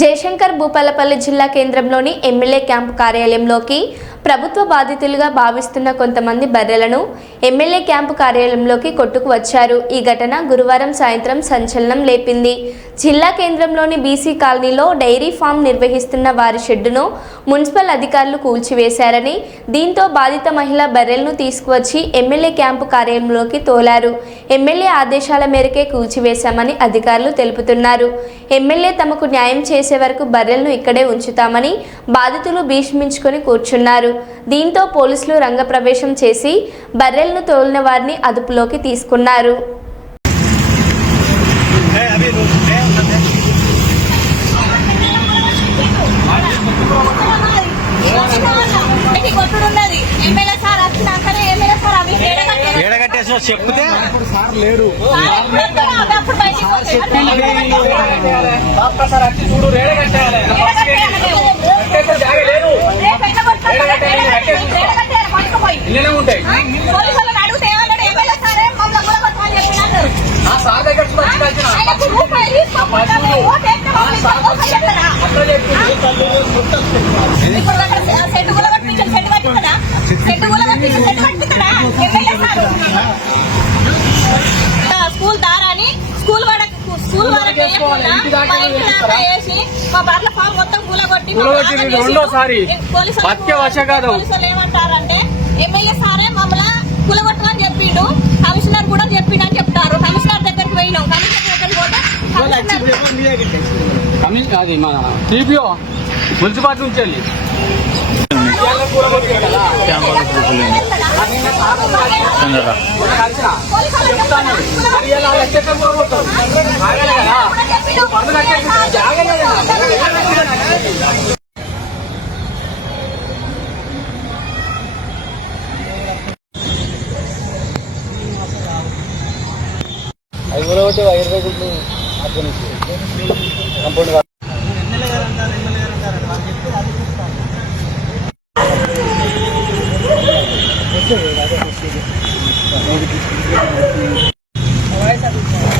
జయశంకర్ భూపాలపల్లి జిల్లా కేంద్రంలోని MLA camp కార్యాలయంలోకి ప్రభుత్వ బాధితులుగా భావిస్తున్న కొంతమంది బర్రెలను ఎమ్మెల్యే క్యాంపు కార్యాలయంలోకి కొట్టుకు వచ్చారు. ఈ ఘటన గురువారం సాయంత్రం సంచలనం లేపింది. జిల్లా కేంద్రంలోని బీసీ కాలనీలో డైరీ ఫామ్ నిర్వహిస్తున్న వారి షెడ్డును మున్సిపల్ అధికారులు కూల్చివేశారని దీంతో బాధిత మహిళ బర్రెలను తీసుకువచ్చి ఎమ్మెల్యే క్యాంపు కార్యాలయంలోకి తోలారు. ఎమ్మెల్యే ఆదేశాల మేరకే కూల్చివేశామని అధికారులు తెలుపుతున్నారు. ఎమ్మెల్యే తమకు న్యాయం చేసే వరకు బర్రెలను ఇక్కడే ఉంచుతామని బాధితులు భీష్మించుకొని కూర్చున్నారు. దీంతో పోలీసులు రంగప్రవేశం చేసి బర్రెలను తోలిన వారిని అదుపులోకి తీసుకున్నారు. ఎట్లా కొట్టుకుంటారో ఏడగట్టాలి. ఏడగట్టాలి, పట్టుకుపోయి. పోలీసులను అడిగితే ఏమన్నాడు? ఎమ్మెల్యే సారే గులగొట్టమని స్కూల్ దారాని స్కూల్ స్కూల్ వరకు మా వేసి బర్ల ఫామ్ మొత్తం కూలగొట్టి రెండోసారి. పోలీసులు ఏమంటారంటే ఎమ్మెల్యే సారే మమ్మల్ని కూలగొట్టమని చెప్పిండు. కమిషనర్ కూడా చెప్పిండు అని చెప్తారు. కమిషనర్ దగ్గరికి పోయినాం. కమిషనర్ దగ్గరికి పోతే అది మన టీపీఓ మున్సిపాలిటీ నుంచి వెళ్ళి. అది కూడా ఒకటి ఇరవై గుడ్లు కంపౌండ్ Olha Agora está